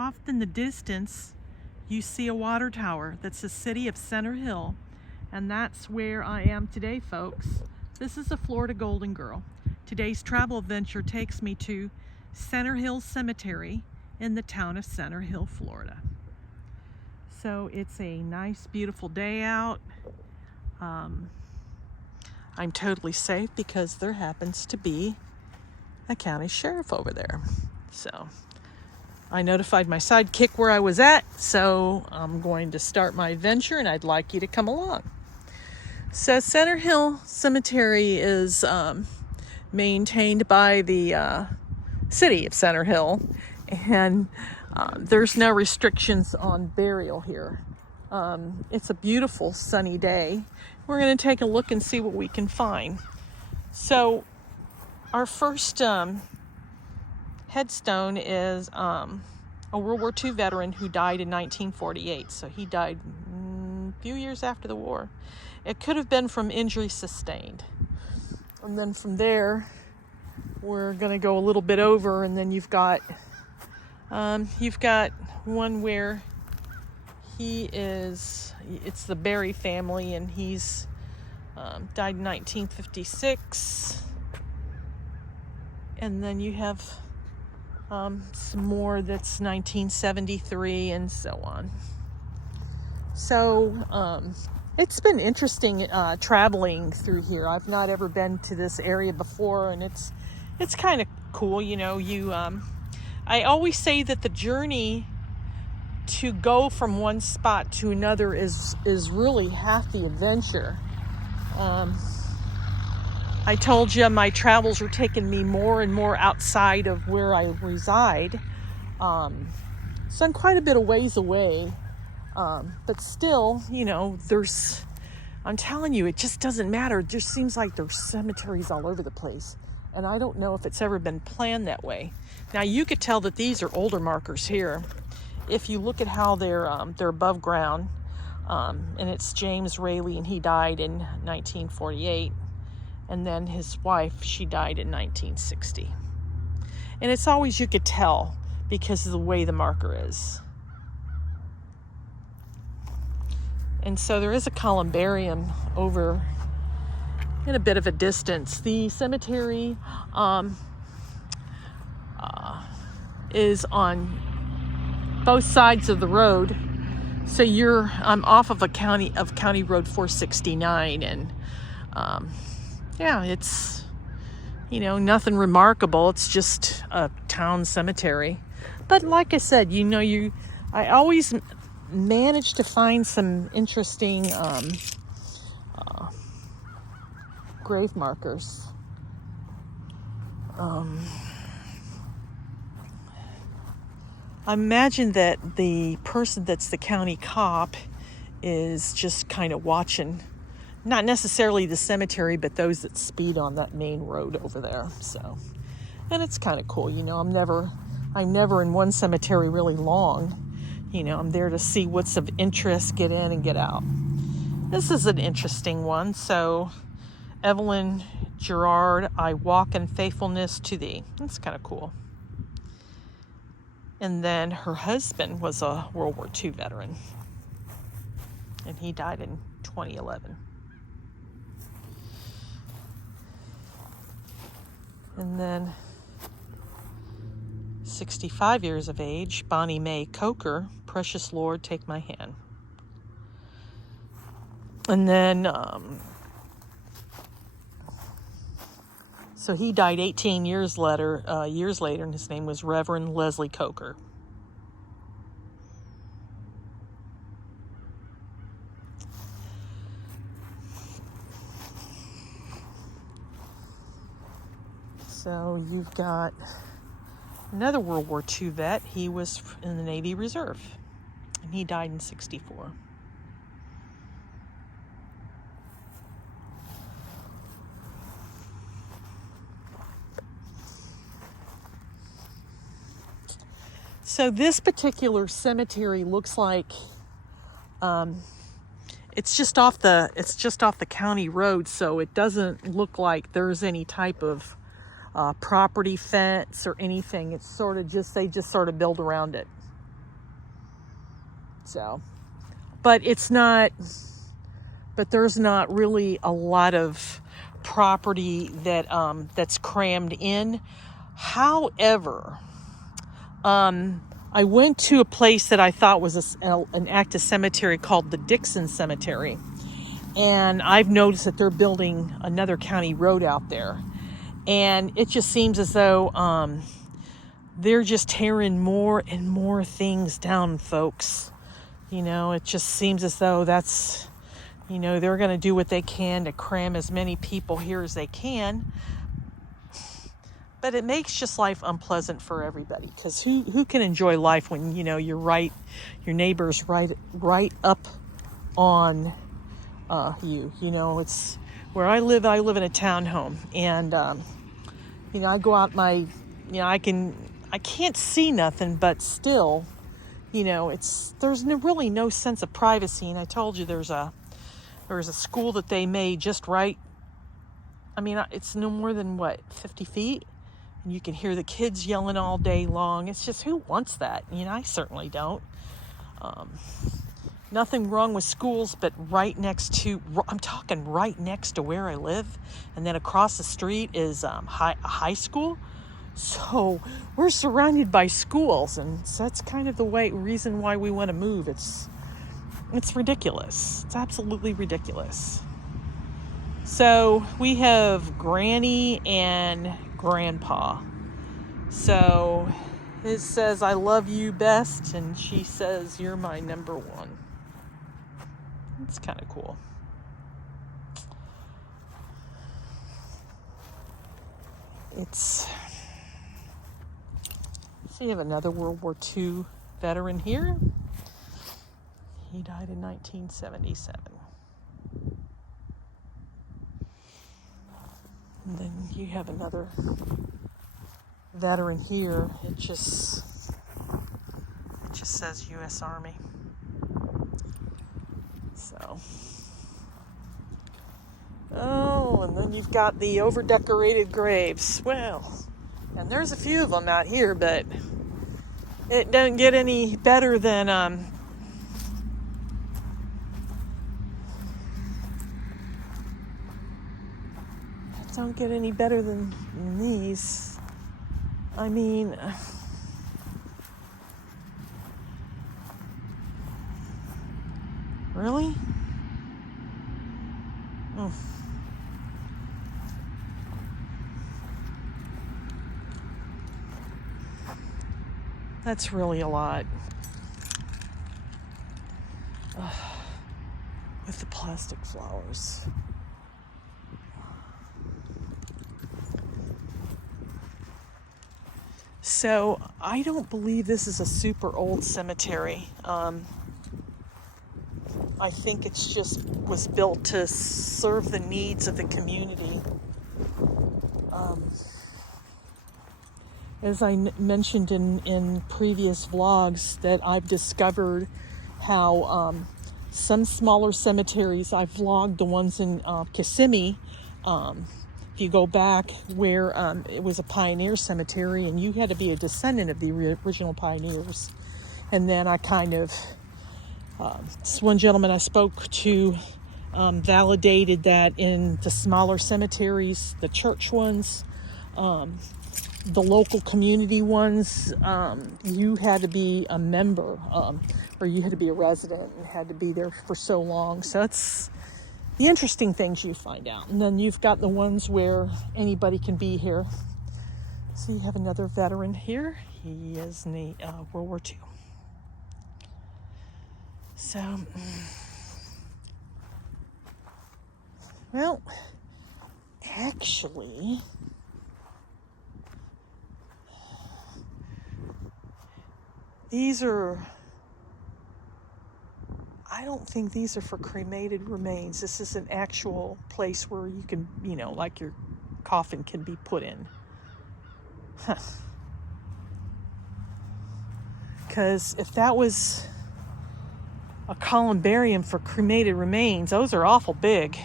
Off in the distance, you see a water tower. That's the city of Center Hill. And that's where I am today, folks. This is the Florida Golden Girl. Today's travel adventure takes me to Center Hill Cemetery in the town of Center Hill, Florida. So it's a nice, beautiful day out. I'm totally safe because there happens to be a county sheriff over there. So I notified my sidekick where I was at, so I'm going to start my adventure and I'd like you to come along. So Center Hill Cemetery is maintained by the city of Center Hill, and there's no restrictions on burial here. It's a beautiful sunny day. We're going to take a look and see what we can find. So our first headstone is a World War II veteran who died in 1948. So he died a few years after the war. It could have been from injury sustained. And then from there, we're going to go a little bit over, and then you've got one where it's the Berry family, and he's died in 1956. And then you have some more that's 1973 and so on. So it's been interesting traveling through here. I've not ever been to this area before, and it's kind of cool. You know, I always say that the journey to go from one spot to another is really half the adventure. I told you my travels are taking me more and more outside of where I reside. So I'm quite a bit of ways away. But still, you know, I'm telling you, it just doesn't matter. It just seems like there's cemeteries all over the place. And I don't know if it's ever been planned that way. Now, you could tell that these are older markers here. If you look at how they're above ground, and it's James Raley, and he died in 1948. And then his wife, she died in 1960. And it's always, you could tell because of the way the marker is. And so there is a columbarium over in a bit of a distance. The cemetery is on both sides of the road. So I'm off of County Road 469, and yeah, it's, you know, nothing remarkable. It's just a town cemetery. But like I said, you know, I always manage to find some interesting grave markers. I imagine that the person that's the county cop is just kind of watching, not necessarily the cemetery, but those that speed on that main road over there. So, and it's kind of cool, you know. I'm never in one cemetery really long. You know, I'm there to see what's of interest, get in and get out. This is an interesting one. So, Evelyn Gerard, I walk in faithfulness to thee. That's kind of cool. And then her husband was a World War II veteran, and he died in 2011. And then 65 years of age, Bonnie Mae Coker, Precious Lord, Take My Hand. And then, so he died 18 years later, and his name was Reverend Leslie Coker. So you've got another World War II vet. He was in the Navy Reserve, and he died in 64. So this particular cemetery looks like it's just off the county road, so it doesn't look like there's any type of property fence or anything. It's sort of just, they just sort of build around it. So, but it's not, but there's not really a lot of property that that's crammed in. However, I went to a place that I thought was an active cemetery called the Dixon Cemetery. And I've noticed that they're building another county road out there. And it just seems as though they're just tearing more and more things down, folks. You know, it just seems as though that's, you know, they're going to do what they can to cram as many people here as they can. But it makes just life unpleasant for everybody, because who can enjoy life when, you know, your neighbor's right up on you. You know, it's where I live in a townhome, and you know, I go out you know, I can't see nothing, but still, you know, there's really no sense of privacy. And I told you there was a school that they made just right. I mean, it's no more than 50 feet, and you can hear the kids yelling all day long. It's just, who wants that? You know, I certainly don't. Nothing wrong with schools, but I'm talking right next to where I live, and then across the street is a high school. So we're surrounded by schools, and so that's kind of the reason why we want to move. It's ridiculous. It's absolutely ridiculous. So we have Granny and Grandpa. So his says, "I love you best," and she says, "You're my number one." It's kind of cool. So you have another World War II veteran here. He died in 1977. And then you have another veteran here. It just says U.S. Army. So, and then you've got the over-decorated graves. Well, and there's a few of them out here, but it doesn't get any better than these. I mean, really? That's really a lot. With the plastic flowers. So I don't believe this is a super old cemetery. I think it's just was built to serve the needs of the community. As I mentioned in previous vlogs, that I've discovered how some smaller cemeteries, I've vlogged the ones in Kissimmee. If you go back where it was a pioneer cemetery, and you had to be a descendant of the original pioneers. And then I kind of, this one gentleman I spoke to validated that in the smaller cemeteries, the church ones, the local community ones, you had to be a member, or you had to be a resident and had to be there for so long. So it's the interesting things you find out. And then you've got the ones where anybody can be here. So you have another veteran here. He is in the World War II. So, well, actually, I don't think these are for cremated remains. This is an actual place where you can, like your coffin can be put in. Because if that was a columbarium for cremated remains, those are awful big.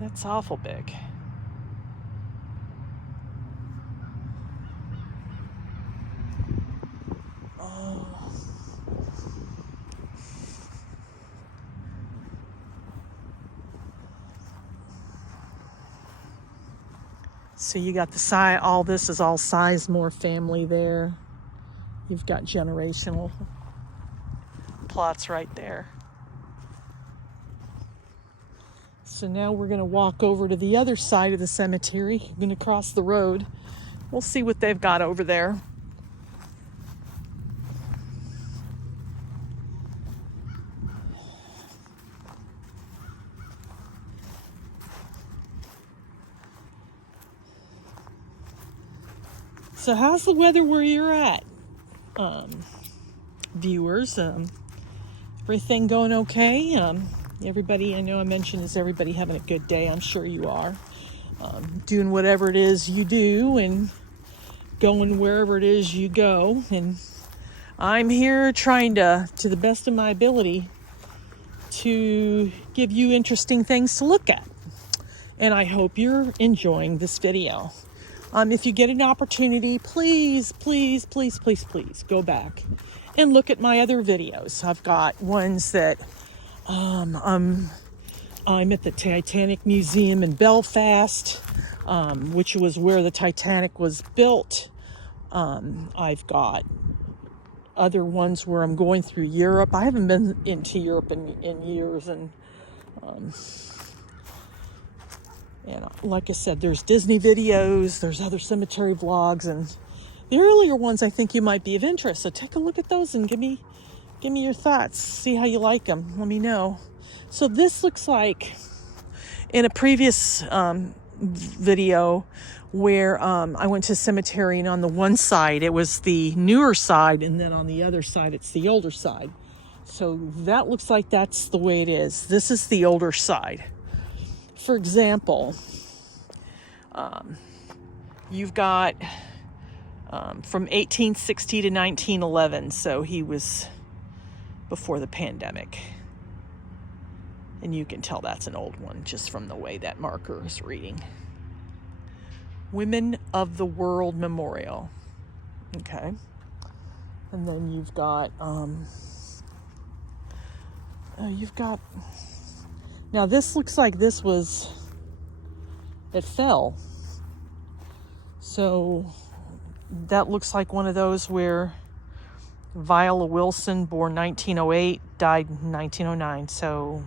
That's awful big. So you got the all this is all Sizemore family there. You've got generational plots right there. So now we're going to walk over to the other side of the cemetery. We're going to cross the road. We'll see what they've got over there. So how's the weather where you're at, viewers? Everything going okay? Everybody, I know I mentioned, is everybody having a good day? I'm sure you are. Doing whatever it is you do and going wherever it is you go. And I'm here trying to the best of my ability, to give you interesting things to look at. And I hope you're enjoying this video. If you get an opportunity, please, please, please, please, please go back and look at my other videos. I've got ones that I'm at the Titanic Museum in Belfast, which was where the Titanic was built. I've got other ones where I'm going through Europe. I haven't been into Europe in years, and like I said, there's Disney videos, there's other cemetery vlogs, and the earlier ones I think you might be of interest. So take a look at those and give me your thoughts. See how you like them. Let me know. So this looks like, in a previous video where I went to a cemetery, and on the one side it was the newer side, and then on the other side it's the older side. So that looks like that's the way it is. This is the older side. For example, you've got from 1860 to 1911, so he was before the pandemic. And you can tell that's an old one just from the way that marker is reading. Women of the World Memorial. Okay. And then you've got, now this looks like this was, it fell. So that looks like one of those where Viola Wilson, born 1908, died in 1909. So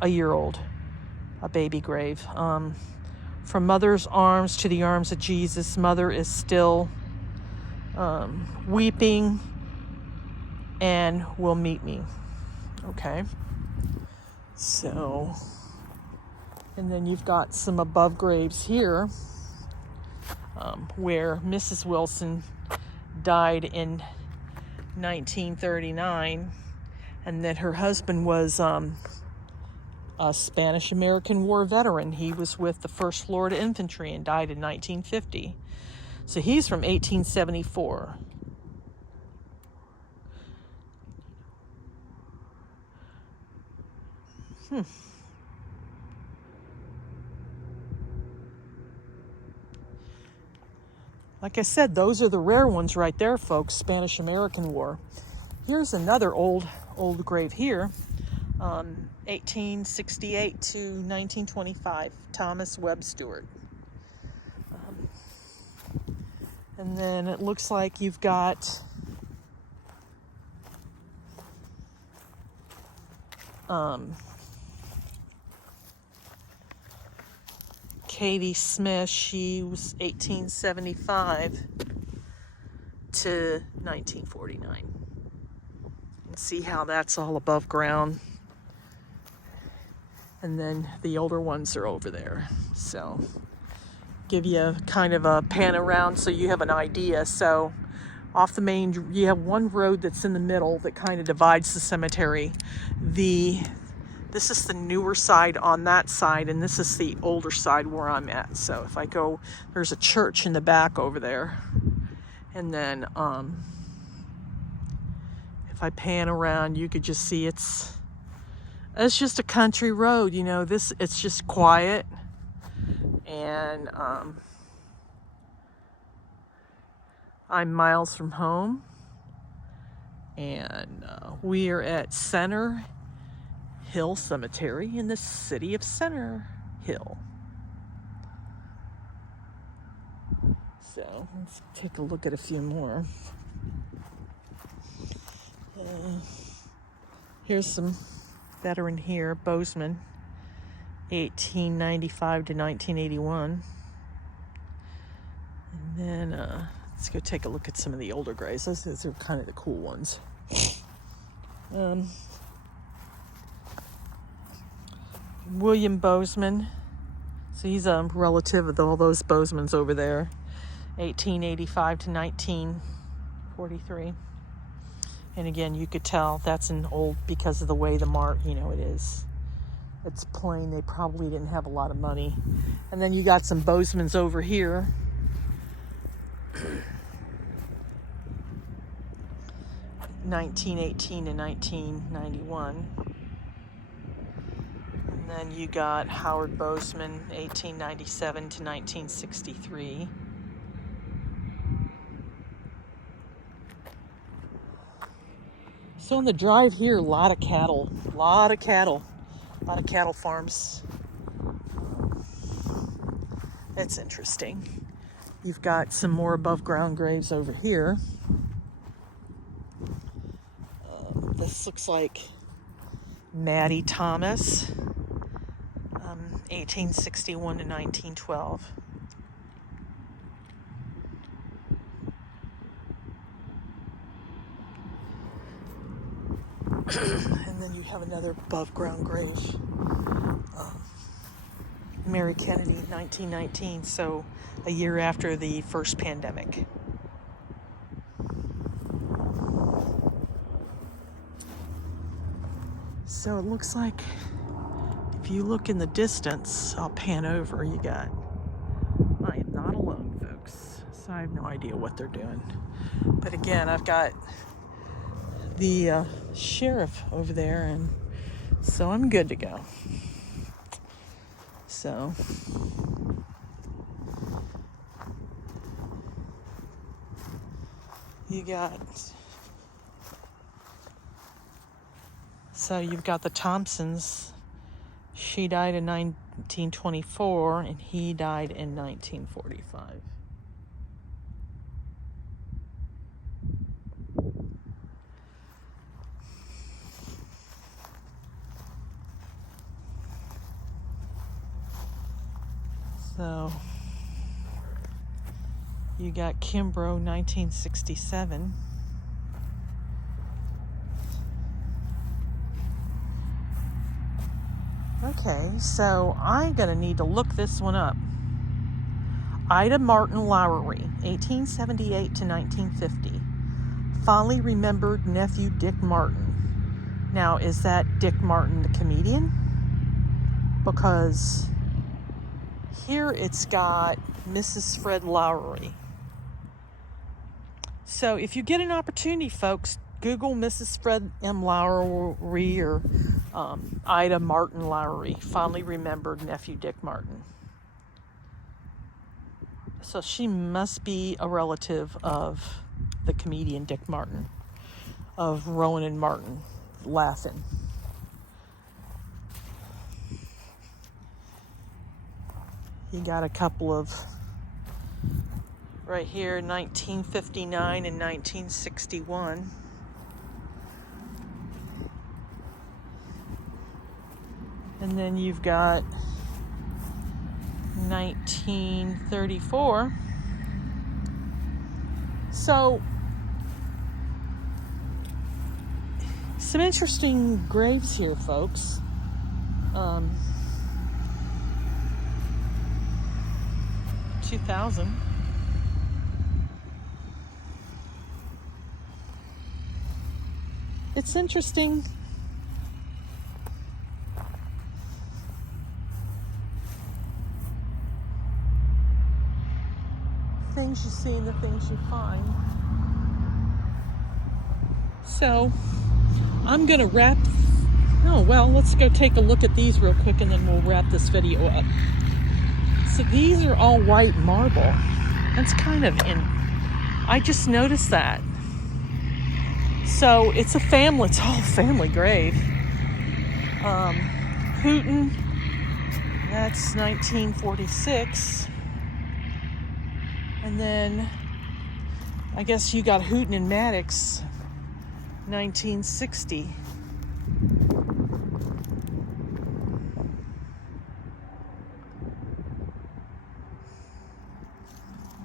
a year old, a baby grave. From mother's arms to the arms of Jesus, mother is still weeping and will meet me. Okay. So, and then you've got some above graves here, where Mrs. Wilson died in 1939, and that her husband was a Spanish-American War veteran. He was with the 1st Florida Infantry and died in 1950. So he's from 1874. Like I said, those are the rare ones right there, folks. Spanish-American War. Here's another old grave here. 1868 to 1925. Thomas Webb Stewart. And then it looks like you've got Katie Smith. She was 1875 to 1949. And see how that's all above ground. And then the older ones are over there. So give you kind of a pan around so you have an idea. So off the main, you have one road that's in the middle that kind of divides the cemetery. This is the newer side on that side, and this is the older side where I'm at. So if I go, there's a church in the back over there. And then if I pan around, you could just see it's just a country road, you know. It's just quiet, and I'm miles from home, and we are at Center Hill Cemetery in the city of Center Hill. So let's take a look at a few more. Here's some veteran here, Bozeman, 1895 to 1981. And then let's go take a look at some of the older graves. Those are kind of the cool ones. William Bozeman. So he's a relative of all those Bosemans over there. 1885 to 1943. And again, you could tell that's an old, because of the way the mark, it is. It's plain. They probably didn't have a lot of money. And then you got some Bosemans over here. 1918 to 1991. And then you got Howard Bozeman, 1897 to 1963. So on the drive here, a lot of cattle farms. That's interesting. You've got some more above ground graves over here. This looks like Mattie Thomas, 1861 to 1912. And then you have another above ground grave. Mary Kennedy, 1919, so a year after the first pandemic. So it looks like, if you look in the distance, I'll pan over, I am not alone, folks. So I have no idea what they're doing. But again, I've got the sheriff over there, and so I'm good to go. So you've got the Thompsons. She died in 1924 and he died in 1945. So you got Kimbrough, 1967. Okay, so I'm going to need to look this one up. Ida Martin Lowry, 1878 to 1950. Fondly remembered nephew Dick Martin. Now, is that Dick Martin the comedian? Because here it's got Mrs. Fred Lowry. So if you get an opportunity, folks, Google Mrs. Fred M. Lowry or Ida Martin Lowry, fondly remembered nephew Dick Martin. So she must be a relative of the comedian Dick Martin, of Rowan and Martin laughing. You got a couple of right here, 1959 and 1961. And then you've got 1934. So, some interesting graves here, folks. 2000. It's interesting. Things you see and the things you find. So, I'm going to wrap. Oh, well, let's go take a look at these real quick and then we'll wrap this video up. So these are all white marble. That's kind of I just noticed that. So it's all family grave. Hooten, that's 1946. And then I guess you got Hooten and Maddox, 1960.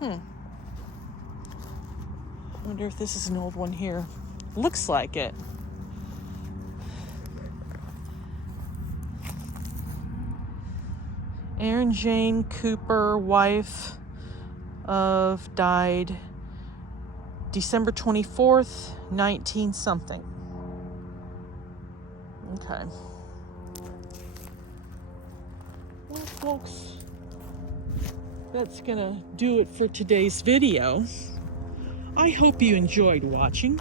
I wonder if this is an old one here. Looks like it. Aaron Jane Cooper, wife of, died December 24th, 19 something. Okay. Well, folks, that's gonna do it for today's video. I hope you enjoyed watching.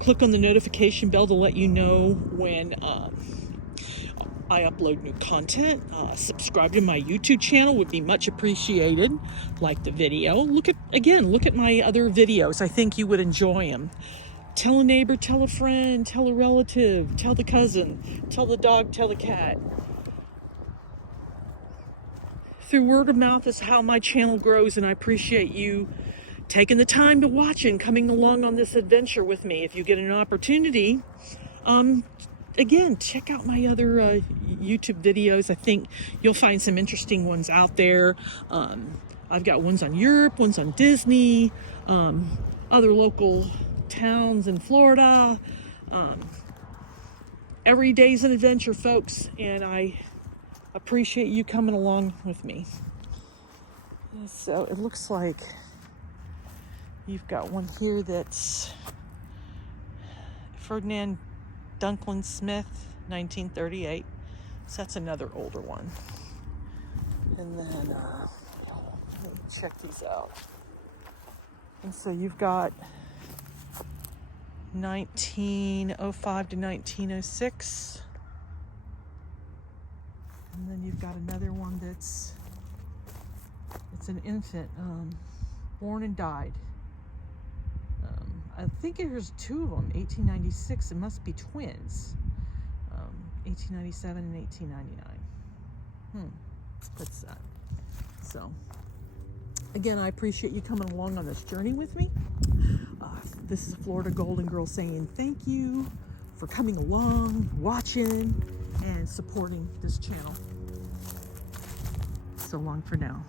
Click on the notification bell to let you know when I upload new content. Subscribe to my YouTube channel would be much appreciated. Like the video. Look at my other videos. I think you would enjoy them. Tell a neighbor, tell a friend, tell a relative, tell the cousin, tell the dog, tell the cat. Through word of mouth is how my channel grows, and I appreciate you taking the time to watch and coming along on this adventure with me. If you get an opportunity, again, check out my other YouTube videos. I think you'll find some interesting ones out there. I've got ones on Europe, ones on Disney, other local towns in Florida. Every day's an adventure, folks, and I appreciate you coming along with me. So it looks like you've got one here that's Ferdinand Dunklin Smith, 1938. So that's another older one. And then let me check these out. And so you've got 1905 to 1906. And then you've got another one it's an infant, born and died. I think there's two of them, 1896. It must be twins. 1897 and 1899. What's that? So, again, I appreciate you coming along on this journey with me. This is Florida Golden Girl saying thank you for coming along, watching, and supporting this channel. So long for now.